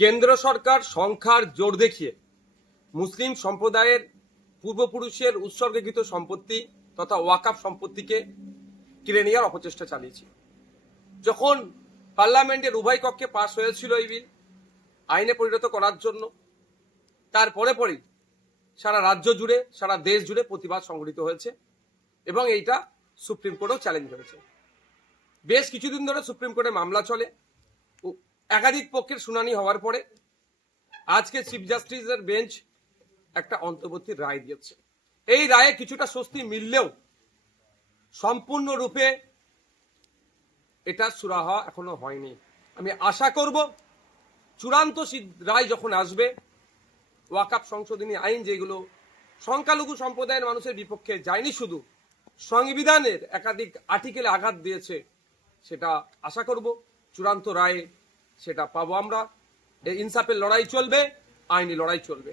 কেন্দ্র সরকার সংখ্যার জোর দেখিয়ে মুসলিম সম্প্রদায়ের পূর্বপুরুষের উৎসর্গীকৃত সম্পত্তি তথা ওয়াকাফ সম্পত্তিকে কেড়ে নেওয়ার অপচেষ্টা চালিয়েছে। যখন পার্লামেন্টের উভয় কক্ষে পাশ হয়েছিল এই বিল আইনে পরিণত করার জন্য, তারপরে পরেই সারা রাজ্য জুড়ে সারা দেশ জুড়ে প্রতিবাদ সংঘটিত হয়েছে এবং এইটা সুপ্রিম কোর্টেও চ্যালেঞ্জ হয়েছে। বেশ কিছুদিন ধরে সুপ্রিম কোর্টে মামলা চলে, একাধিক পক্ষের শুনানি হওয়ার পরে আজকে চিফ জাস্টিসের বেঞ্চ একটা অন্তর্বর্তী রায় দিয়েছে। এই রায়ে কিছুটা স্বস্তি মিললেও সম্পূর্ণরূপে এটা সুরাহা এখনো হয়নি। আমি আশা করব চূড়ান্ত রায় যখন আসবে, ওয়াকাফ সংশোধনী আইন যেগুলো সংখ্যালঘু সম্প্রদায়ের মানুষের বিপক্ষে যায়নি, শুধু সংবিধানের একাধিক আর্টিকেলে আঘাত দিয়েছে, সেটা আশা করব চূড়ান্ত রায়ে সেটা পাবো আমরা। এই ইনসাফের লড়াই চলবে, আইনি লড়াই চলবে।